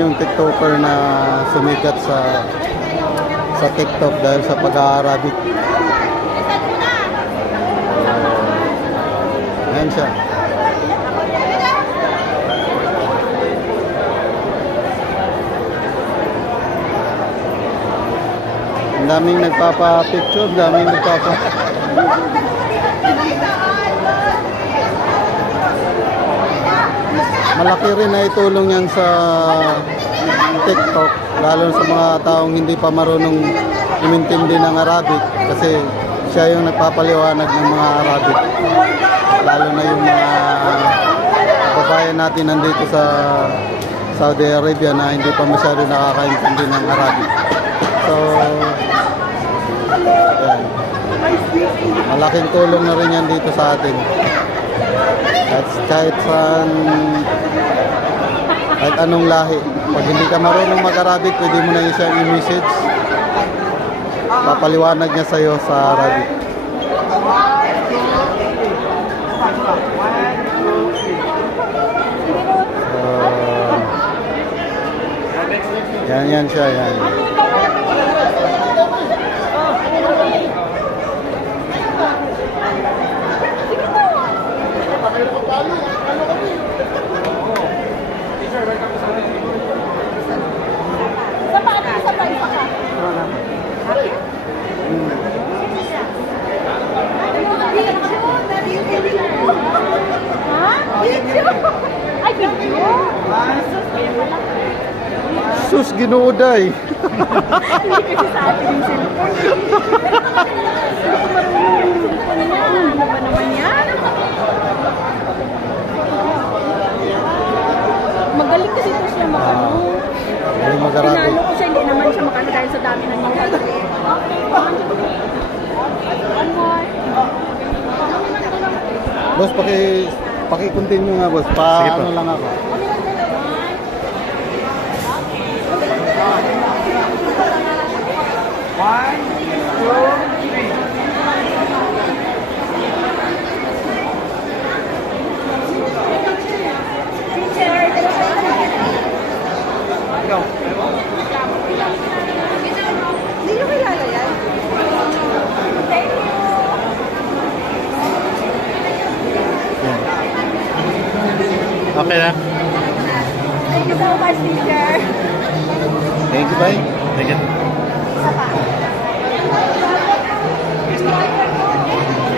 yung TikToker na sumikat sa TikTok dahil sa pag-Arabic. Ayan siya. Ang daming nagpapa-picture, daming malaki rin na itulong yan sa TikTok, lalo sa mga taong hindi pa marunong umintindi ng Arabic, kasi siya yung nagpapaliwanag ng mga Arabic, lalo na yung mga babayan natin nandito sa Saudi Arabia na hindi pa masyado nakakaintindi ng Arabic. So yan, malaking tulong na rin yan dito sa atin. At kahit anong lahi, pag hindi ka marunong mag-Arabic, pwede mo na siyang i-message, papaliwanag niya sa'yo sa Arabic. Yan siya, yan. Sus, ginuuday. Hindi kasi sa atin yung cellphone. Ano ba naman yan? Magaling kasi ito siya makano. Tinalo ko siya, hindi naman siya makano dahil sa dami ng mga galing. Boss, paki-continue nga, boss. Paano lang ako. One, two, three. Go. Hindi nyo kilala yan? Thank you. Okay na. Thank you so much, teacher. Thank you, bye. Thank you. Isa pa.